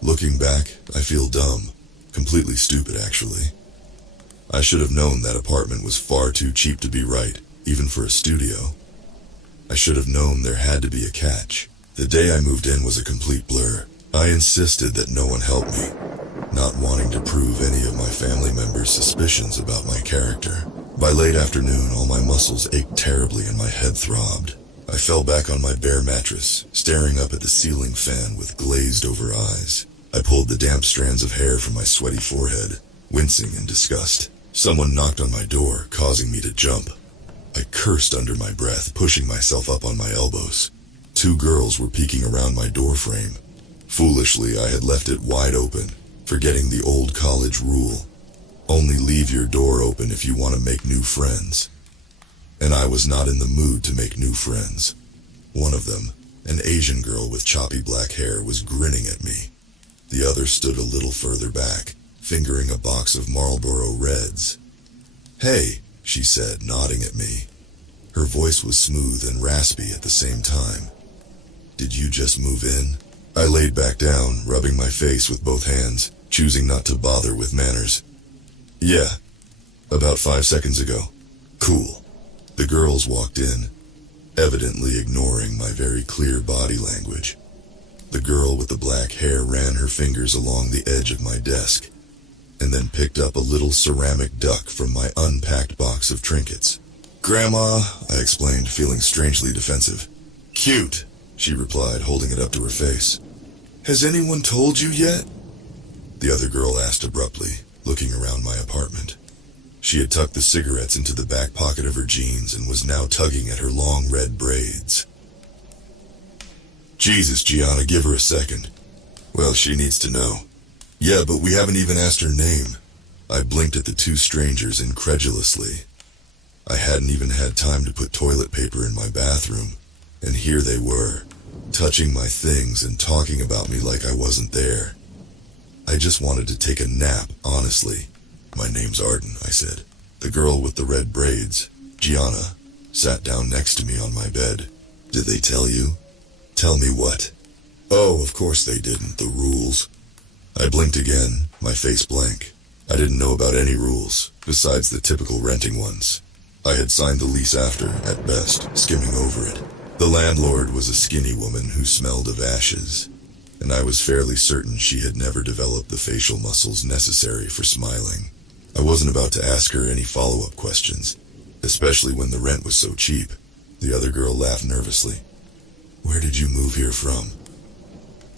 Looking back, I feel dumb. Completely stupid, actually. I should have known that apartment was far too cheap to be right, even for a studio. I should have known there had to be a catch. The day I moved in was a complete blur. I insisted that no one help me, not wanting to prove any of my family members' suspicions about my character. By late afternoon, all my muscles ached terribly and my head throbbed. I fell back on my bare mattress, staring up at the ceiling fan with glazed-over eyes. I pulled the damp strands of hair from my sweaty forehead, wincing in disgust. Someone knocked on my door, causing me to jump. I cursed under my breath, pushing myself up on my elbows. 2 girls were peeking around my door frame. Foolishly, I had left it wide open, forgetting the old college rule. Only leave your door open if you want to make new friends. And I was not in the mood to make new friends. One of them, an Asian girl with choppy black hair, was grinning at me. The other stood a little further back, fingering a box of Marlboro Reds. "Hey," she said, nodding at me. Her voice was smooth and raspy at the same time. "Did you just move in?" I laid back down, rubbing my face with both hands, choosing not to bother with manners. "Yeah, about 5 seconds ago." "Cool." The girls walked in, evidently ignoring my very clear body language. The girl with the black hair ran her fingers along the edge of my desk, and then picked up a little ceramic duck from my unpacked box of trinkets. "Grandma," I explained, feeling strangely defensive. "Cute," she replied, holding it up to her face. "Has anyone told you yet?" The other girl asked abruptly, looking around my apartment. She had tucked the cigarettes into the back pocket of her jeans and was now tugging at her long red braids. "Jesus, Gianna, give her a second." "Well, she needs to know." "Yeah, but we haven't even asked her name." I blinked at the 2 strangers incredulously. I hadn't even had time to put toilet paper in my bathroom, and here they were, touching my things and talking about me like I wasn't there. I just wanted to take a nap, honestly. "My name's Arden," I said. The girl with the red braids, Gianna, sat down next to me on my bed. "Did they tell you?" "Tell me what?" "Oh, of course they didn't. The rules." I blinked again, my face blank. I didn't know about any rules, besides the typical renting ones. I had signed the lease after, at best, skimming over it. The landlord was a skinny woman who smelled of ashes, and I was fairly certain she had never developed the facial muscles necessary for smiling. I wasn't about to ask her any follow-up questions, especially when the rent was so cheap. The other girl laughed nervously. "Where did you move here from?"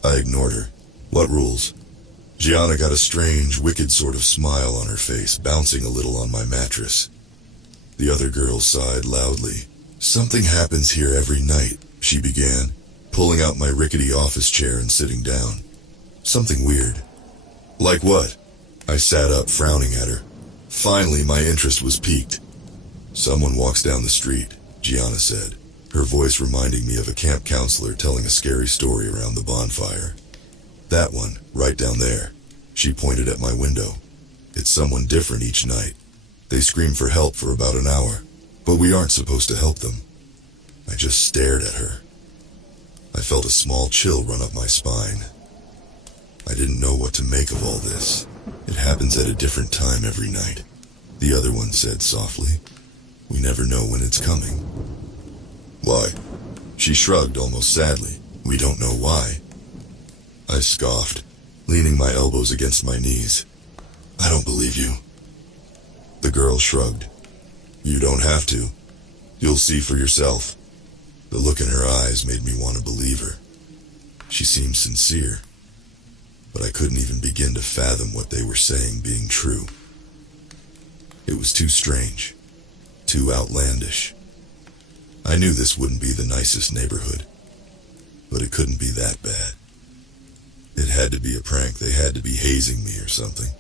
I ignored her. "What rules?" Gianna got a strange, wicked sort of smile on her face, bouncing a little on my mattress. The other girl sighed loudly. "Something happens here every night," she began, pulling out my rickety office chair and sitting down. "Something weird." "Like what?" I sat up, frowning at her. Finally, my interest was piqued. "Someone walks down the street," Gianna said, her voice reminding me of a camp counselor telling a scary story around the bonfire. "That one, right down there." She pointed at my window. "It's someone different each night. They scream for help for about an hour, but we aren't supposed to help them." I just stared at her. I felt a small chill run up my spine. I didn't know what to make of all this. "It happens at a different time every night," the other one said softly. "We never know when it's coming." "Why?" She shrugged almost sadly. "We don't know why." I scoffed, leaning my elbows against my knees. "I don't believe you." The girl shrugged. "You don't have to. You'll see for yourself." The look in her eyes made me want to believe her. She seemed sincere, but I couldn't even begin to fathom what they were saying being true. It was too strange, too outlandish. I knew this wouldn't be the nicest neighborhood, but it couldn't be that bad. It had to be a prank. They had to be hazing me or something.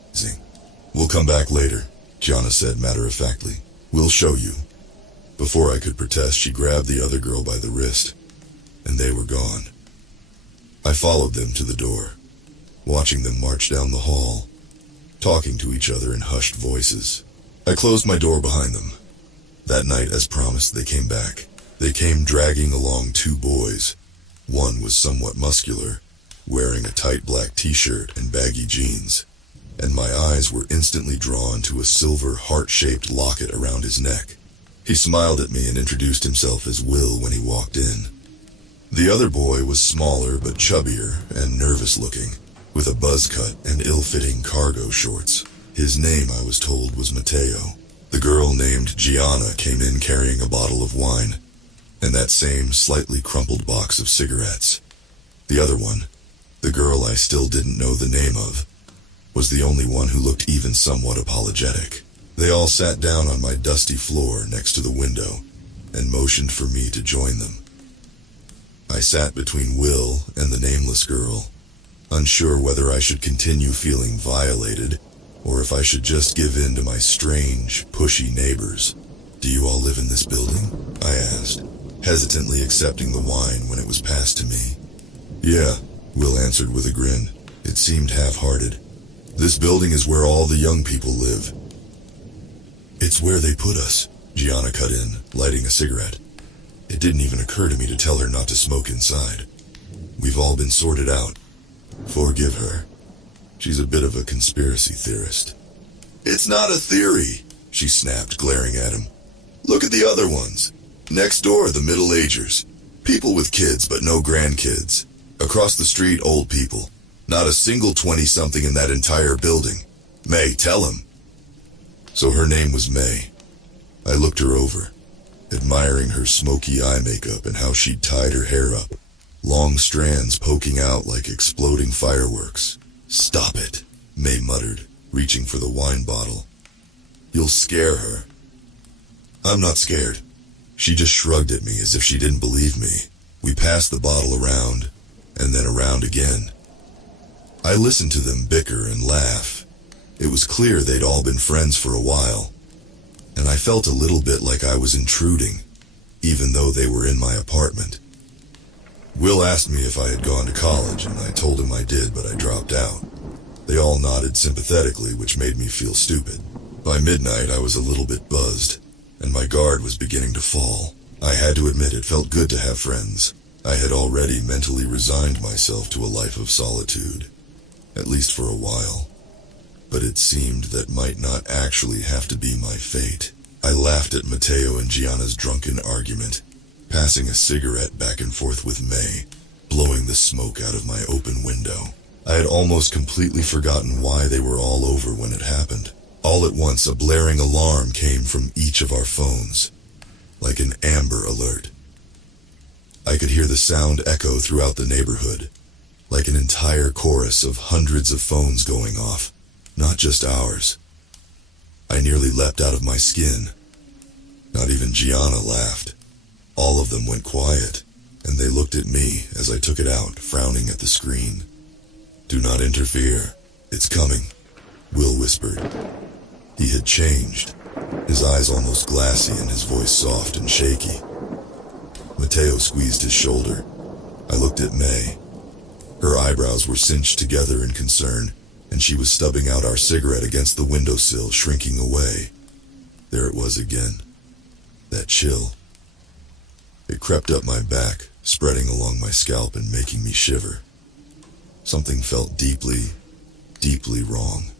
"We'll come back later," Gianna said matter-of-factly. "We'll show you." Before I could protest, she grabbed the other girl by the wrist, and they were gone. I followed them to the door, watching them march down the hall, talking to each other in hushed voices. I closed my door behind them. That night, as promised, they came back. They came dragging along 2 boys. One was somewhat muscular, wearing a tight black t-shirt and baggy jeans, and my eyes were instantly drawn to a silver heart-shaped locket around his neck. He smiled at me and introduced himself as Will when he walked in. The other boy was smaller but chubbier and nervous-looking, with a buzz cut and ill-fitting cargo shorts. His name, I was told, was Mateo. The girl named Gianna came in carrying a bottle of wine, and that same slightly crumpled box of cigarettes. The other one, the girl I still didn't know the name of, was the only one who looked even somewhat apologetic. They all sat down on my dusty floor next to the window and motioned for me to join them. I sat between Will and the nameless girl, unsure whether I should continue feeling violated or if I should just give in to my strange, pushy neighbors. "Do you all live in this building?" I asked, hesitantly accepting the wine when it was passed to me. "Yeah," Will answered with a grin. It seemed half-hearted. "This building is where all the young people live." "It's where they put us," Gianna cut in, lighting a cigarette. It didn't even occur to me to tell her not to smoke inside. "We've all been sorted out. Forgive her. She's a bit of a conspiracy theorist." "It's not a theory," she snapped, glaring at him. "Look at the other ones. Next door, the middle-agers. People with kids but no grandkids. Across the street, old people. Not a single 20-something in that entire building. May, tell him." So her name was May. I looked her over, admiring her smoky eye makeup and how she'd tied her hair up, long strands poking out like exploding fireworks. "Stop it," May muttered, reaching for the wine bottle. "You'll scare her." "I'm not scared." She just shrugged at me as if she didn't believe me. We passed the bottle around, and then around again. I listened to them bicker and laugh. It was clear they'd all been friends for a while, and I felt a little bit like I was intruding, even though they were in my apartment. Will asked me if I had gone to college, and I told him I did, but I dropped out. They all nodded sympathetically, which made me feel stupid. By midnight, I was a little bit buzzed, and my guard was beginning to fall. I had to admit it felt good to have friends. I had already mentally resigned myself to a life of solitude, at least for a while. But it seemed that might not actually have to be my fate. I laughed at Mateo and Gianna's drunken argument, passing a cigarette back and forth with May, blowing the smoke out of my open window. I had almost completely forgotten why they were all over when it happened. All at once, a blaring alarm came from each of our phones, like an Amber Alert. I could hear the sound echo throughout the neighborhood, like an entire chorus of hundreds of phones going off, not just ours. I nearly leapt out of my skin. Not even Gianna laughed. All of them went quiet, and they looked at me as I took it out, frowning at the screen. "Do not interfere. It's coming," Will whispered. He had changed, his eyes almost glassy and his voice soft and shaky. Mateo squeezed his shoulder. I looked at May. Her eyebrows were cinched together in concern, and she was stubbing out our cigarette against the windowsill, shrinking away. There it was again. That chill. It crept up my back, spreading along my scalp and making me shiver. Something felt deeply, deeply wrong.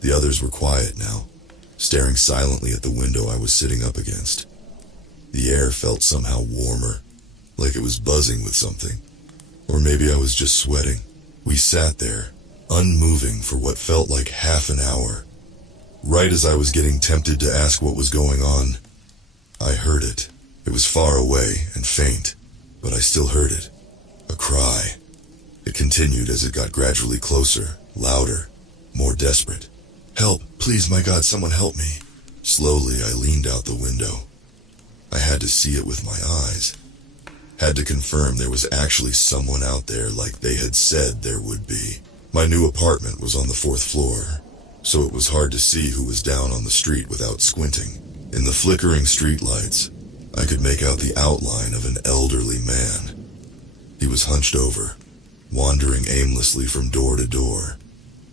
The others were quiet now, staring silently at the window I was sitting up against. The air felt somehow warmer, like it was buzzing with something. Or maybe I was just sweating. We sat there, unmoving for what felt like half an hour. Right as I was getting tempted to ask what was going on, I heard it. It was far away and faint, but I still heard it. A cry. It continued as it got gradually closer, louder, more desperate. "Help, please, my God, someone help me." Slowly, I leaned out the window. I had to see it with my eyes. Had to confirm there was actually someone out there like they had said there would be. My new apartment was on the 4th floor, so it was hard to see who was down on the street without squinting. In the flickering streetlights, I could make out the outline of an elderly man. He was hunched over, wandering aimlessly from door to door,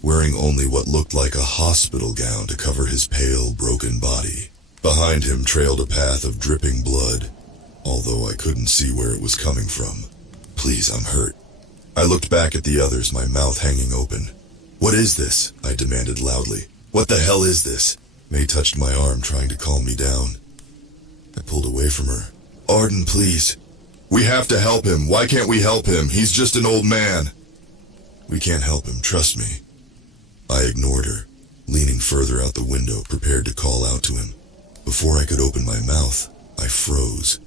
wearing only what looked like a hospital gown to cover his pale, broken body. Behind him trailed a path of dripping blood, although I couldn't see where it was coming from. "Please, I'm hurt." I looked back at the others, my mouth hanging open. "What is this?" I demanded loudly. "What the hell is this?" May touched my arm, trying to calm me down. I pulled away from her. "Arden, please. We have to help him. Why can't we help him? He's just an old man." "We can't help him, trust me." I ignored her, leaning further out the window, prepared to call out to him. Before I could open my mouth, I froze.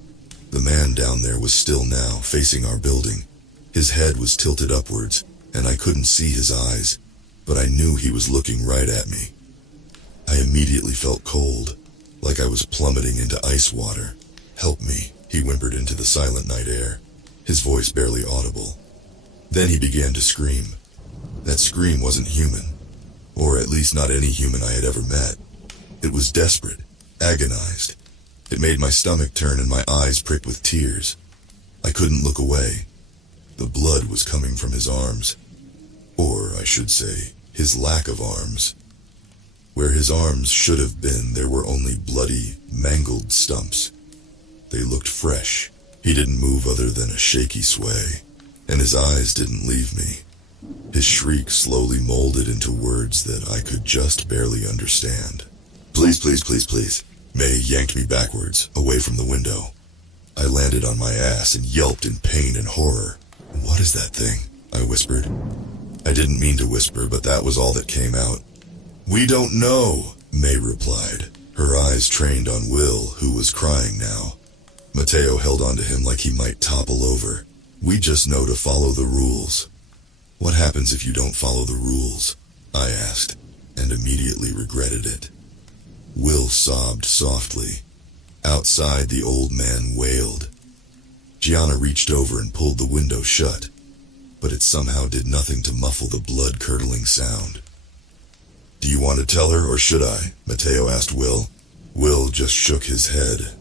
The man down there was still now, facing our building. His head was tilted upwards, and I couldn't see his eyes, but I knew he was looking right at me. I immediately felt cold, like I was plummeting into ice water. "Help me," he whimpered into the silent night air, his voice barely audible. Then he began to scream. That scream wasn't human, or at least not any human I had ever met. It was desperate, agonized. It made my stomach turn and my eyes prick with tears. I couldn't look away. The blood was coming from his arms, or I should say, his lack of arms. Where his arms should have been, there were only bloody, mangled stumps. They looked fresh. He didn't move other than a shaky sway, and his eyes didn't leave me. His shriek slowly molded into words that I could just barely understand. "Please, please, please, please." May yanked me backwards, away from the window. I landed on my ass and yelped in pain and horror. "What is that thing?" I whispered. I didn't mean to whisper, but that was all that came out. "We don't know," May replied, her eyes trained on Will, who was crying now. Mateo held onto him like he might topple over. "We just know to follow the rules." "What happens if you don't follow the rules?" I asked, and immediately regretted it. Will sobbed softly. Outside, the old man wailed. Gianna reached over and pulled the window shut, but it somehow did nothing to muffle the blood-curdling sound. "Do you want to tell her, or should I?" Mateo asked Will. Will just shook his head.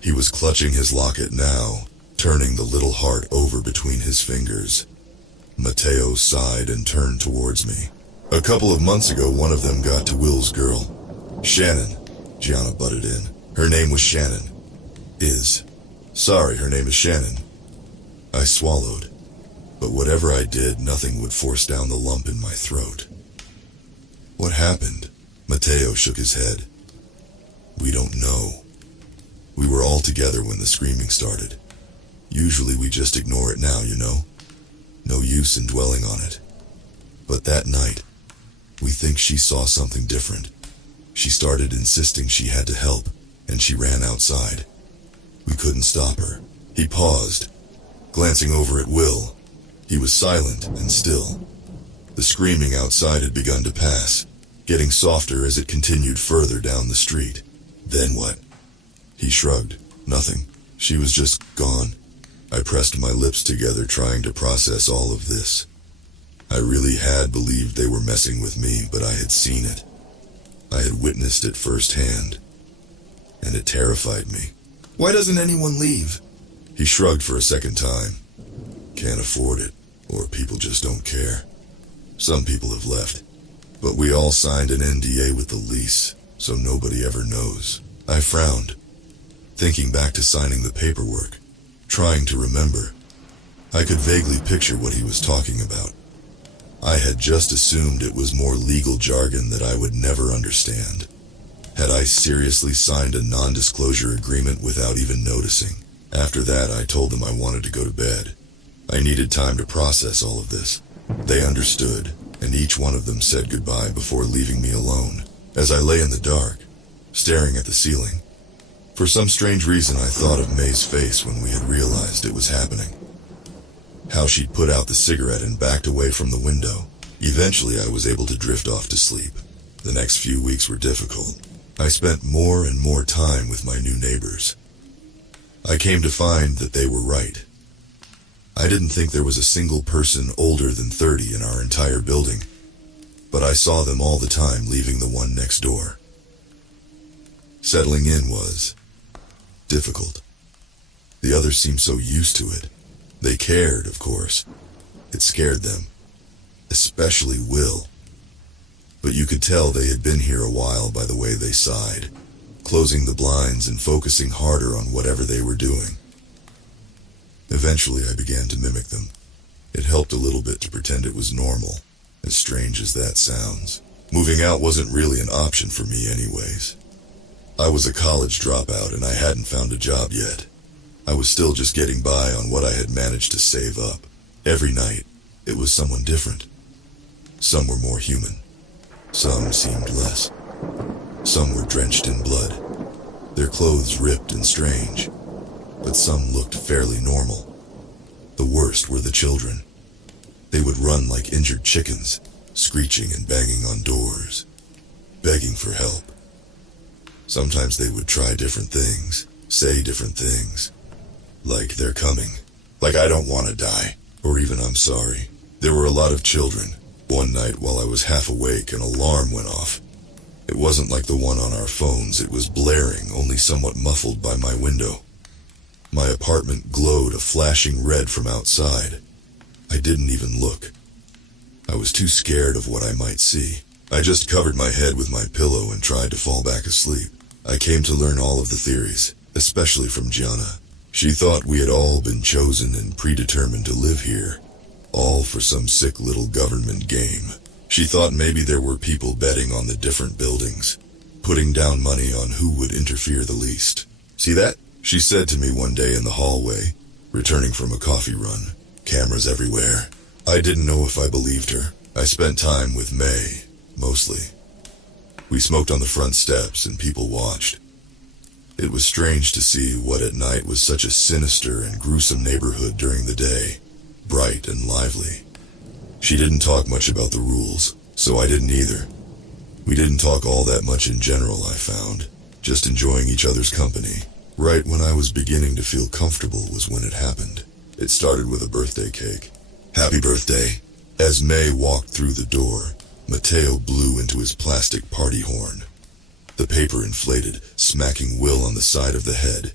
He was clutching his locket now, turning the little heart over between his fingers. Mateo sighed and turned towards me. "A couple of months ago, one of them got to Will's girl. Shannon," Gianna butted in. "Her name was Shannon. Sorry, her name is Shannon." I swallowed, but whatever I did, nothing would force down the lump in my throat. "What happened?" Mateo shook his head. "We don't know. We were all together when the screaming started. Usually we just ignore it now, you know? No use in dwelling on it. But that night, we think she saw something different. She started insisting she had to help, and she ran outside. We couldn't stop her." He paused, glancing over at Will. He was silent and still. The screaming outside had begun to pass, getting softer as it continued further down the street. "Then what?" He shrugged. "Nothing. She was just gone." I pressed my lips together, trying to process all of this. I really had believed they were messing with me, but I had seen it. I had witnessed it firsthand, and it terrified me. "Why doesn't anyone leave?" He shrugged for a second time. "Can't afford it, or people just don't care. Some people have left, but we all signed an NDA with the lease, so nobody ever knows." I frowned, thinking back to signing the paperwork, trying to remember. I could vaguely picture what he was talking about. I had just assumed it was more legal jargon that I would never understand. Had I seriously signed a non-disclosure agreement without even noticing? After that, I told them I wanted to go to bed. I needed time to process all of this. They understood, and each one of them said goodbye before leaving me alone, as I lay in the dark, staring at the ceiling. For some strange reason, I thought of May's face when we had realized it was happening. How she'd put out the cigarette and backed away from the window. Eventually, I was able to drift off to sleep. The next few weeks were difficult. I spent more and more time with my new neighbors. I came to find that they were right. I didn't think there was a single person older than 30 in our entire building, but I saw them all the time leaving the one next door. Settling in was difficult. The others seemed so used to it. They cared, of course. It scared them, especially Will. But you could tell they had been here a while by the way they sighed, closing the blinds and focusing harder on whatever they were doing. Eventually, I began to mimic them. It helped. helped a little bit to pretend it was normal, as strange as that sounds. Moving out wasn't really an option for me anyways. I was a college dropout and I hadn't found a job yet. I was still just getting by on what I had managed to save up. Every night, it was someone different. Some were more human. Some seemed less. Some were drenched in blood. Their clothes ripped and strange. But some looked fairly normal. The worst were the children. They would run like injured chickens, screeching and banging on doors, begging for help. Sometimes they would try different things, say different things. Like they're coming. Like I don't want to die. Or even I'm sorry. There were a lot of children. One night while I was half awake, an alarm went off. It wasn't like the one on our phones. It was blaring, only somewhat muffled by my window. My apartment glowed a flashing red from outside. I didn't even look. I was too scared of what I might see. I just covered my head with my pillow and tried to fall back asleep. I came to learn all of the theories, especially from Gianna. She thought we had all been chosen and predetermined to live here, all for some sick little government game. She thought maybe there were people betting on the different buildings, putting down money on who would interfere the least. See that? She said to me one day in the hallway, returning from a coffee run. Cameras everywhere. I didn't know if I believed her. I spent time with May, mostly. We smoked on the front steps and people watched. It was strange to see what at night was such a sinister and gruesome neighborhood during the day, bright and lively. She didn't talk much about the rules, so I didn't either. We didn't talk all that much in general, I found, just enjoying each other's company. Right when I was beginning to feel comfortable was when it happened. It started with a birthday cake. Happy birthday. As May walked through the door, Mateo blew into his plastic party horn. The paper inflated, smacking Will on the side of the head.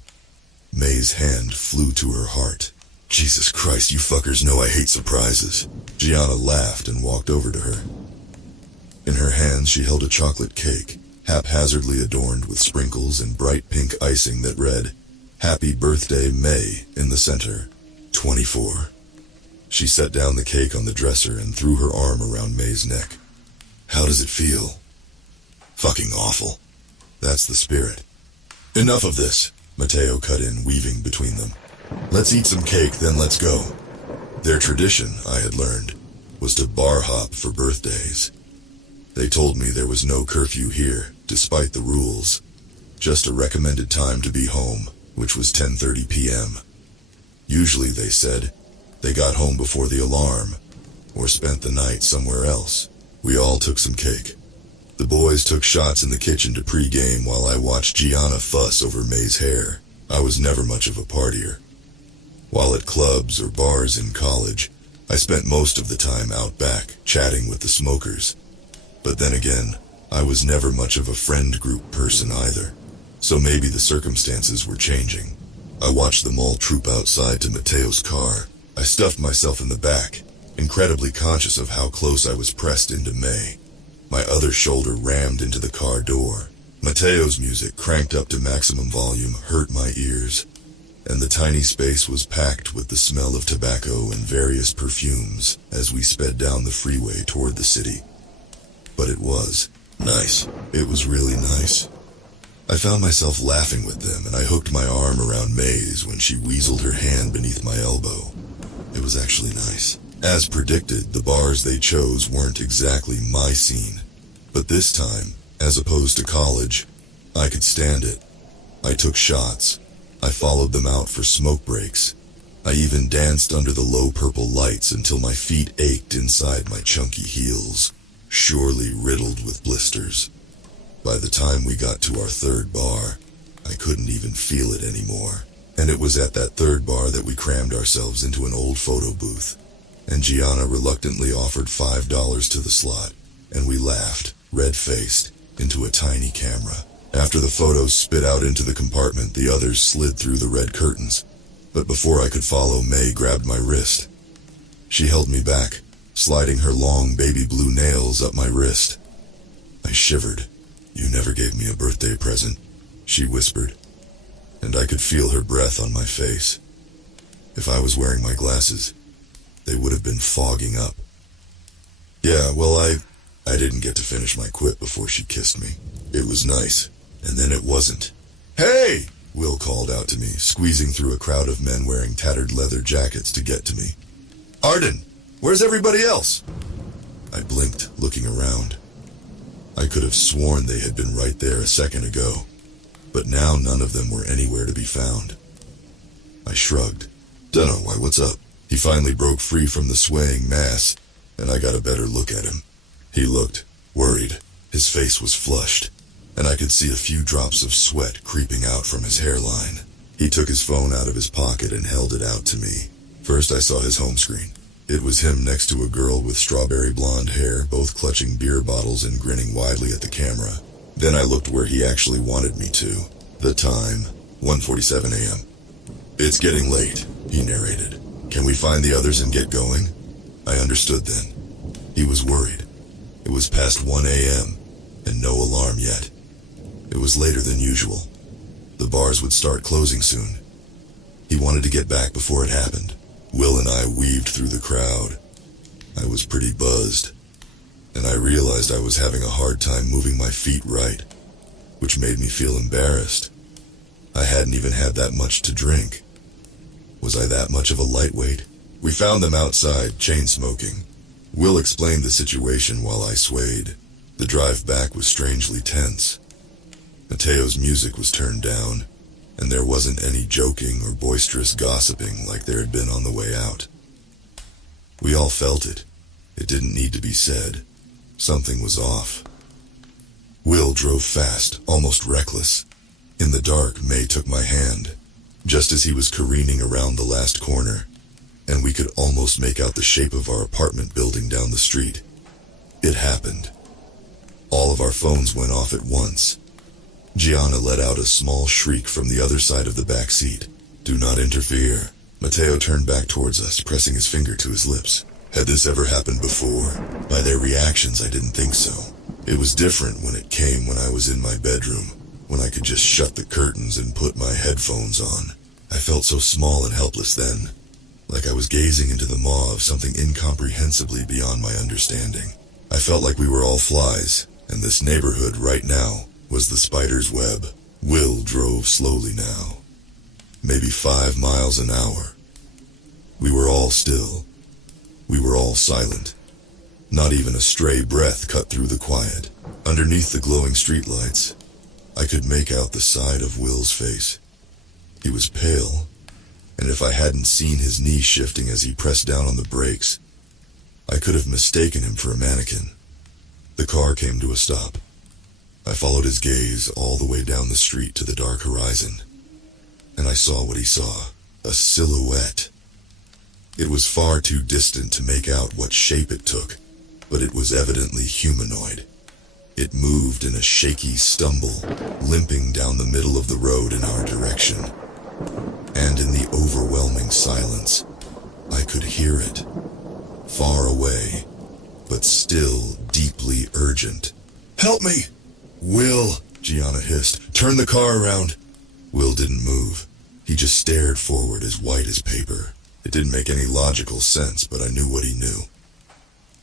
May's hand flew to her heart. Jesus Christ, you fuckers know I hate surprises. Gianna laughed and walked over to her. In her hands she held a chocolate cake, haphazardly adorned with sprinkles and bright pink icing that read, Happy Birthday, May, in the center. 24. She set down the cake on the dresser and threw her arm around May's neck. How does it feel? Fucking awful. That's the spirit. Enough of this, Mateo cut in, weaving between them. Let's eat some cake, then let's go. Their tradition, I had learned, was to bar hop for birthdays. They told me there was no curfew here, despite the rules. Just a recommended time to be home, which was 10:30 p.m. Usually, they said, they got home before the alarm, or spent the night somewhere else. We all took some cake. The boys took shots in the kitchen to pre-game while I watched Gianna fuss over May's hair. I was never much of a partier. While at clubs or bars in college, I spent most of the time out back, chatting with the smokers. But then again, I was never much of a friend group person either. So maybe the circumstances were changing. I watched them all troop outside to Mateo's car. I stuffed myself in the back, incredibly conscious of how close I was pressed into May. My other shoulder rammed into the car door. Mateo's music, cranked up to maximum volume, hurt my ears, and the tiny space was packed with the smell of tobacco and various perfumes as we sped down the freeway toward the city. But it was nice. It was really nice. I found myself laughing with them, and I hooked my arm around May's when she weaseled her hand beneath my elbow. It was actually nice. As predicted, the bars they chose weren't exactly my scene. But this time, as opposed to college, I could stand it. I took shots. I followed them out for smoke breaks. I even danced under the low purple lights until my feet ached inside my chunky heels, surely riddled with blisters. By the time we got to our third bar, I couldn't even feel it anymore. And it was at that third bar that we crammed ourselves into an old photo booth. And Gianna reluctantly offered $5 to the slot, and we laughed, red-faced, into a tiny camera. After the photos spit out into the compartment, the others slid through the red curtains. But before I could follow, May grabbed my wrist. She held me back, sliding her long baby blue nails up my wrist. I shivered. You never gave me a birthday present, she whispered, and I could feel her breath on my face. If I was wearing my glasses, they would have been fogging up. Yeah, well, I didn't get to finish my quip before she kissed me. It was nice, and then it wasn't. Hey! Will called out to me, squeezing through a crowd of men wearing tattered leather jackets to get to me. Arden, where's everybody else? I blinked, looking around. I could have sworn they had been right there a second ago, but now none of them were anywhere to be found. I shrugged. Dunno why, what's up? He finally broke free from the swaying mass, and I got a better look at him. He looked worried. His face was flushed, and I could see a few drops of sweat creeping out from his hairline. He took his phone out of his pocket and held it out to me. First I saw his home screen. It was him next to a girl with strawberry blonde hair, both clutching beer bottles and grinning widely at the camera. Then I looked where he actually wanted me to. The time, 1:47 a.m. It's getting late, he narrated. Can we find the others and get going? I understood then. He was worried. It was past 1 a.m. and no alarm yet. It was later than usual. The bars would start closing soon. He wanted to get back before it happened. Will and I weaved through the crowd. I was pretty buzzed, and I realized I was having a hard time moving my feet right, which made me feel embarrassed. I hadn't even had that much to drink. Was I that much of a lightweight? We found them outside, chain smoking. Will explained the situation while I swayed. The drive back was strangely tense. Mateo's music was turned down, and there wasn't any joking or boisterous gossiping like there had been on the way out. We all felt it. It didn't need to be said. Something was off. Will drove fast, almost reckless. In the dark, May took my hand, just as he was careening around the last corner, and we could almost make out the shape of our apartment building down the street. It happened. All of our phones went off at once. Gianna let out a small shriek from the other side of the back seat. Do not interfere. Mateo turned back towards us, pressing his finger to his lips. Had this ever happened before? By their reactions, I didn't think so. It was different when it came when I was in my bedroom, when I could just shut the curtains and put my headphones on. I felt so small and helpless then, like I was gazing into the maw of something incomprehensibly beyond my understanding. I felt like we were all flies, and this neighborhood right now was the spider's web. Will drove slowly now, maybe 5 miles an hour. We were all still. We were all silent. Not even a stray breath cut through the quiet. Underneath the glowing streetlights, I could make out the side of Will's face. He was pale, and if I hadn't seen his knees shifting as he pressed down on the brakes, I could have mistaken him for a mannequin. The car came to a stop. I followed his gaze all the way down the street to the dark horizon, and I saw what he saw, a silhouette. It was far too distant to make out what shape it took, but it was evidently humanoid. It moved in a shaky stumble, limping down the middle of the road in our direction. And in the overwhelming silence, I could hear it, far away, but still deeply urgent. Help me! Will, Gianna hissed. Turn the car around. Will didn't move. He just stared forward as white as paper. It didn't make any logical sense, but I knew what he knew.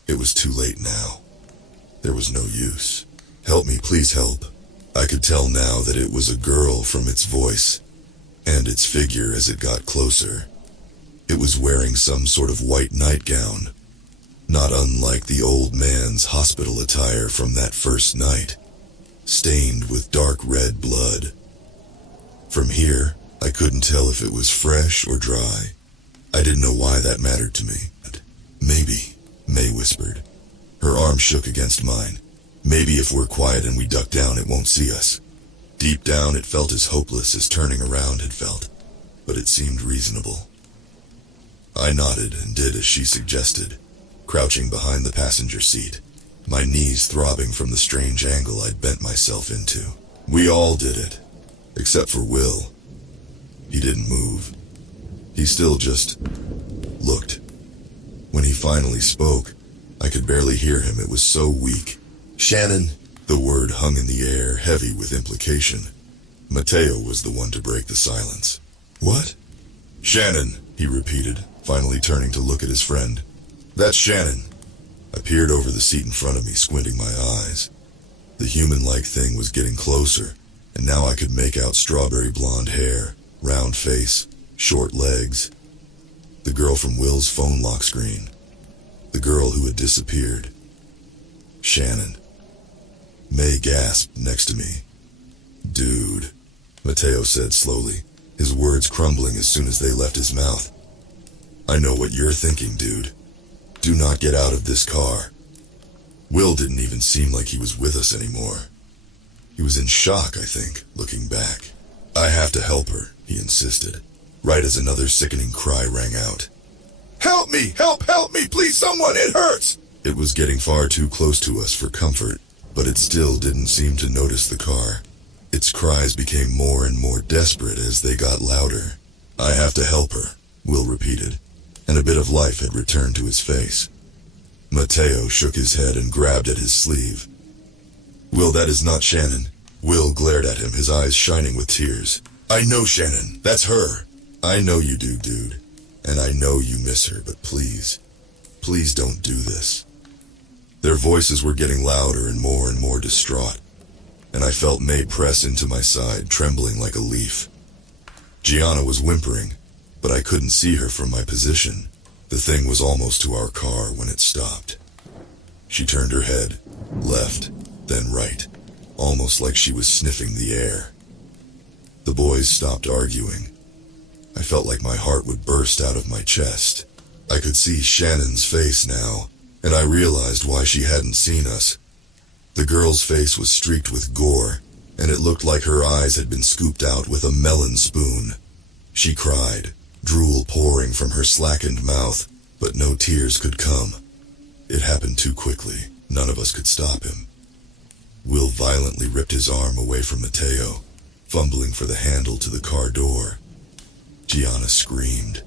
It was too late now. There was no use. Help me, please help. I could tell now that it was a girl from its voice, and its figure as it got closer. It was wearing some sort of white nightgown, not unlike the old man's hospital attire from that first night, stained with dark red blood. From here, I couldn't tell if it was fresh or dry. I didn't know why that mattered to me. Maybe, May whispered. Her arm shook against mine. Maybe if we're quiet and we duck down, it won't see us. Deep down, it felt as hopeless as turning around had felt, but it seemed reasonable. I nodded and did as she suggested, crouching behind the passenger seat, my knees throbbing from the strange angle I'd bent myself into. We all did it, except for Will. He didn't move. He still just looked. When he finally spoke, I could barely hear him. It was so weak. Shannon. The word hung in the air, heavy with implication. Mateo was the one to break the silence. What? Shannon, he repeated, finally turning to look at his friend. "That's Shannon." I peered over the seat in front of me, squinting my eyes. The human-like thing was getting closer, and now I could make out strawberry blonde hair, round face, short legs. The girl from Will's phone lock screen. The girl who had disappeared. Shannon. May gasped next to me. "Dude," Mateo said slowly, his words crumbling as soon as they left his mouth. "I know what you're thinking, dude. Do not get out of this car." Will didn't even seem like he was with us anymore. He was in shock, I think, looking back. "I have to help her," he insisted, right as another sickening cry rang out. "Help me! Help me! Please, someone! It hurts!" It was getting far too close to us for comfort, but it still didn't seem to notice the car. Its cries became more and more desperate as they got louder. "I have to help her," Will repeated, and a bit of life had returned to his face. Mateo shook his head and grabbed at his sleeve. "Will, that is not Shannon." Will glared at him, his eyes shining with tears. "I know Shannon. That's her." "I know you do, dude. And I know you miss her, but please don't do this." Their voices were getting louder and more distraught, and I felt May press into my side, trembling like a leaf. Gianna was whimpering, but I couldn't see her from my position. The thing was almost to our car when it stopped. She turned her head, left, then right, almost like she was sniffing the air. The boys stopped arguing. I felt like my heart would burst out of my chest. I could see Shannon's face now, and I realized why she hadn't seen us. The girl's face was streaked with gore, and it looked like her eyes had been scooped out with a melon spoon. She cried, drool pouring from her slackened mouth, but no tears could come. It happened too quickly. None of us could stop him. Will violently ripped his arm away from Mateo, fumbling for the handle to the car door. Gianna screamed.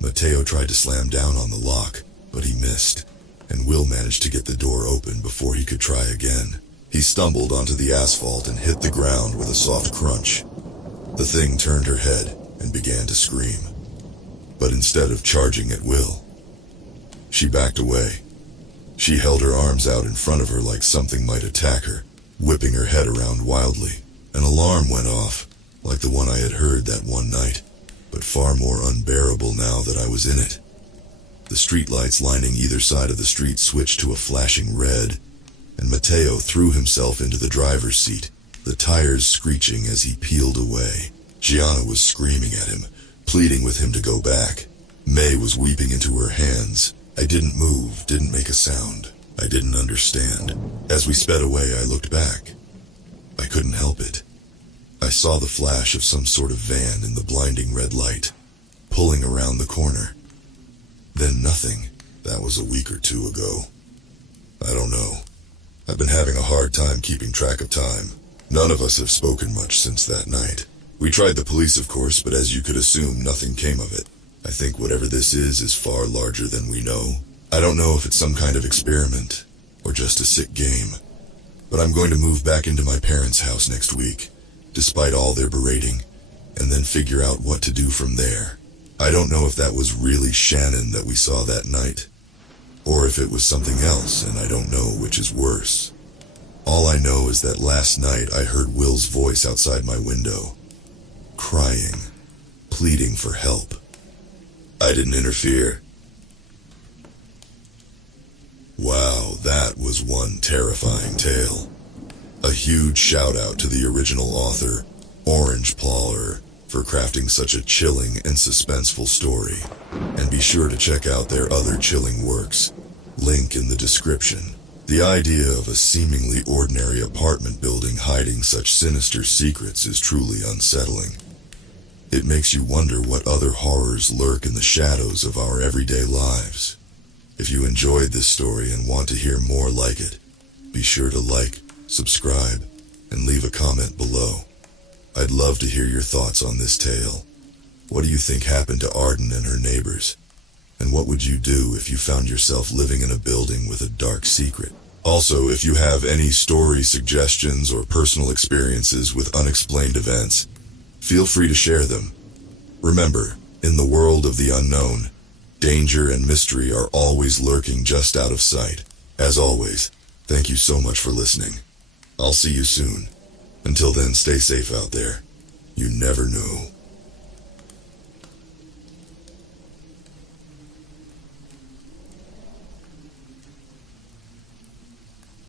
Mateo tried to slam down on the lock, but he missed, and Will managed to get the door open before he could try again. He stumbled onto the asphalt and hit the ground with a soft crunch. The thing turned her head and began to scream. But instead of charging at Will, she backed away. She held her arms out in front of her like something might attack her, whipping her head around wildly. An alarm went off, like the one I had heard that one night, but far more unbearable now that I was in it. The streetlights lining either side of the street switched to a flashing red, and Mateo threw himself into the driver's seat, the tires screeching as he peeled away. Gianna was screaming at him, pleading with him to go back. May was weeping into her hands. I didn't move, didn't make a sound. I didn't understand. As we sped away, I looked back. I couldn't help it. I saw the flash of some sort of van in the blinding red light, pulling around the corner. Then nothing. That was a week or two ago. I don't know. I've been having a hard time keeping track of time. None of us have spoken much since that night. We tried the police, of course, but as you could assume, nothing came of it. I think whatever this is far larger than we know. I don't know if it's some kind of experiment, or just a sick game. But I'm going to move back into my parents' house next week, despite all their berating, and then figure out what to do from there. I don't know if that was really Shannon that we saw that night, or if it was something else, and I don't know which is worse. All I know is that last night I heard Will's voice outside my window, crying, pleading for help. I didn't interfere. Wow, that was one terrifying tale. A huge shout out to the original author, Orange Ploller, for crafting such a chilling and suspenseful story. And be sure to check out their other chilling works. Link in the description. The idea of a seemingly ordinary apartment building hiding such sinister secrets is truly unsettling. It makes you wonder what other horrors lurk in the shadows of our everyday lives. If you enjoyed this story and want to hear more like it, be sure to like, subscribe, and leave a comment below. I'd love to hear your thoughts on this tale. What do you think happened to Arden and her neighbors? And what would you do if you found yourself living in a building with a dark secret? Also, if you have any story suggestions or personal experiences with unexplained events, feel free to share them. Remember, in the world of the unknown, Danger and mystery are always lurking just out of sight. As always, thank you so much for listening. I'll see you soon. Until then, stay safe out there. You never know.